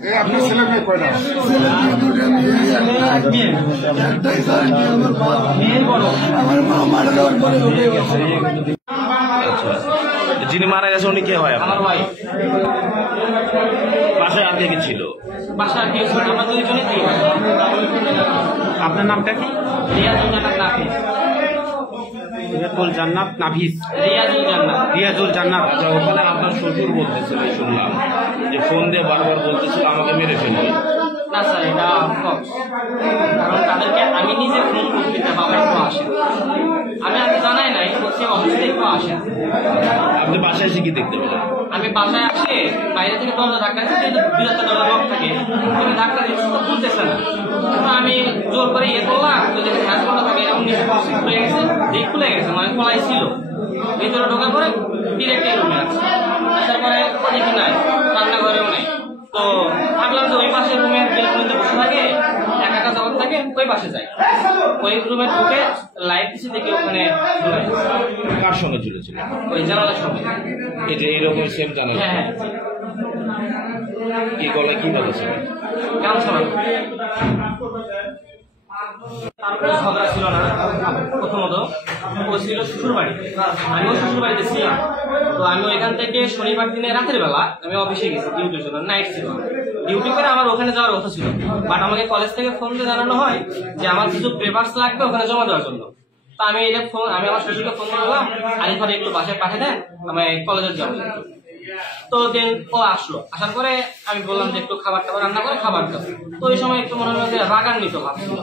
আপনার ছেলে মেয়ে কয়টা? যিনি মারা গেছে উনি কে হয়? আমার ভাই। বাসায় আর কে কি ছিল? বাসায় আর কে ছিল? আমরা দুইজনই ছিল। আপনার নামটা কি? রিয়াজুল জান্নাত নাফিস। রিয়াজুল জান্নাত নাফিস। রিয়াজুল জান্নাত। রিয়াজুল জান্নাত। আচ্ছা, ওখানে আপনার শ্বশুর বলতেছিল, শুনলাম যে ফোন দিয়ে বারবার বলতেছিল আমাকে মেরে ফেলবে। না স্যার, এটা ফক্স। কারণ তাদেরকে আমি নিজে ফোন করতে বাবা একটু আসে, আমি আগে জানাই নাই, সে অফিসে একটু আসে। আপনি বাসায় এসে কি দেখতে পেলেন? আমি বাসায় আসে বাইরে থেকে দরজা ধাক্কা দিচ্ছি, $2000 লক থাকে, তুমি ধাক্কা দিচ্ছি তো খুলতেছে না। আমি জোর করে ইয়ে করলাম, তো দেখে হ্যাঁ করা থাকে এরকম নিচে খুলে গেছে, দিক খুলে গেছে, মানে খোলাই ছিল। ভিতরে ঢোকার পরে ডিরেক্ট এই রুমে আছে। আসার পরে দেখি নাই, রান্নাঘরেও নাই। তো ভাবলাম যে ওই পাশের রুমের বেলকুনিতে বসে থাকে, একা জগৎ থাকে, ওই পাশে যাই। ওই রুমে ঢুকে লাইট কিছু দেখে ওখানে কার সঙ্গে ঝুলেছিল? ওই জানালার সঙ্গে। এটা এইরকম সেম জানালা? হ্যাঁ। কি গলায় কি বলেছে? কেমন শোনাল? তারপরে ঝগড়া ছিল না। প্রথমত ও ছিল শ্বশুর বাড়ি, আমিও শ্বশুর বাড়িতে ছিলাম। তো আমি ওইখান থেকে শনিবার দিনে রাতের বেলা আমি অফিসে গেছি ডিউটির জন্য, নাইট ছিল। ডিউটি করে আমার ওখানে যাওয়ার কথা ছিল, বাট আমাকে কলেজ থেকে ফোন দিয়ে জানানো হয় যে আমার কিছু পেপারস লাগবে ওখানে জমা দেওয়ার জন্য। তো আমি আমার শ্বশুরকে ফোন করলাম, আরিফারে একটু বাসায় পাঠিয়ে দেন, আমি কলেজে যাবো। তো দেন ও আসলো, আসার পরে আমি বললাম যে একটু খাবার টাবার রান্না করে খাবার দাও। তো ওই সময় একটু মনে হয় রাগান্বিত ভাবছিল।